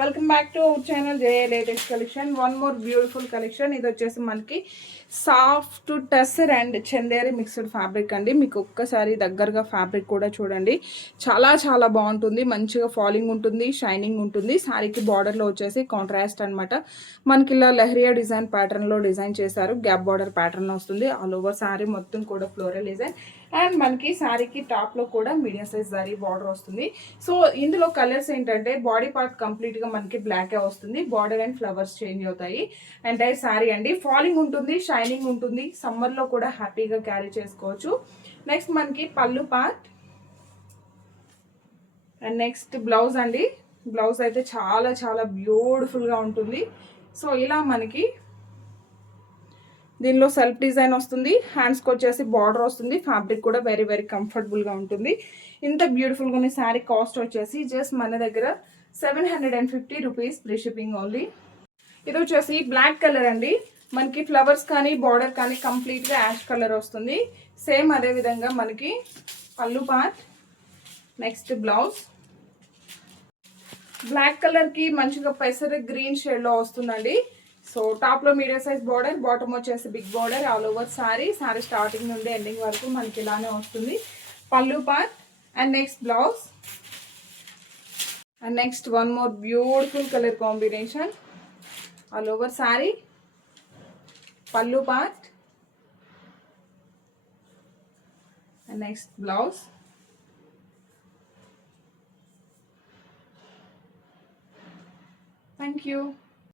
Welcome back to our channel J latest collection. One more beautiful collection. ఇది వచ్చేసి మనకి soft tussar and Chanderi mixed fabric అండి. మీకు ఒక్కసారి దగ్గరగా ఫ్యాబ్రిక్ కూడా చూడండి. చాలా చాలా బాగుంటుంది. మంచిగా ఫాలింగ్ ఉంటుంది, షైనింగ్ ఉంటుంది. శారీకి బార్డర్లో వచ్చేసి కాంట్రాస్ట్ అనమాట. మనకి ఇలా లెహరియా డిజైన్ ప్యాటర్న్లో డిజైన్ చేశారు. గ్యాప్ బార్డర్ ప్యాటర్న్ వస్తుంది. ఆల్ ఓవర్ శారీ మొత్తం కూడా ఫ్లోరల్ డిజైన్ అండ్ మనకి శారీకి టాప్లో కూడా మీడియం సైజ్ జరీ బార్డర్ వస్తుంది. సో ఇందులో కలర్స్ ఏంటంటే బాడీ పార్ట్ కంప్లీట్గా మనకి బ్లాకే వస్తుంది. బార్డర్ అండ్ ఫ్లవర్స్ చేంజ్ అవుతాయి. ఎంటైర్ శారీ అండి ఫాలింగ్ ఉంటుంది, షైనింగ్ ఉంటుంది. సమ్మర్లో కూడా హ్యాపీగా క్యారీ చేసుకోవచ్చు. నెక్స్ట్ మనకి పళ్ళు పార్ట్ అండ్ నెక్స్ట్ బ్లౌజ్ అండి. బ్లౌజ్ అయితే చాలా చాలా బ్యూటిఫుల్గా ఉంటుంది. సో ఇలా మనకి దీనిలో సెల్ఫ్ డిజైన్ వస్తుంది. హ్యాండ్స్కి వచ్చేసి బార్డర్ వస్తుంది. ఫ్యాబ్రిక్ కూడా వెరీ వెరీ కంఫర్టబుల్గా ఉంటుంది. ఇంత బ్యూటిఫుల్గా ఉన్న శారీ కాస్ట్ వచ్చేసి జస్ట్ మన దగ్గర 750 రూపీస్ ఫ్రీ షిప్పింగ్ ఓన్లీ. ఇది వచ్చేసి బ్లాక్ కలర్ అండి. మనకి ఫ్లవర్స్ కానీ బార్డర్ కానీ కంప్లీట్గా యాష్ కలర్ వస్తుంది. సేమ్ అదే విధంగా మనకి పళ్ళు పార్ట్, నెక్స్ట్ బ్లౌజ్ బ్లాక్ కలర్కి మంచిగా పెసర గ్రీన్ షేడ్లో వస్తుందండి. సో టాప్లో మీడియం సైజ్ బార్డర్, బాటమ్ వచ్చేసి big border all over sari starting నుండి ఎండింగ్ వరకు మనకి ఇలానే వస్తుంది. పళ్ళు part and next blouse and next one more beautiful colour combination all over sari, పళ్ళు part and next blouse. Thank you.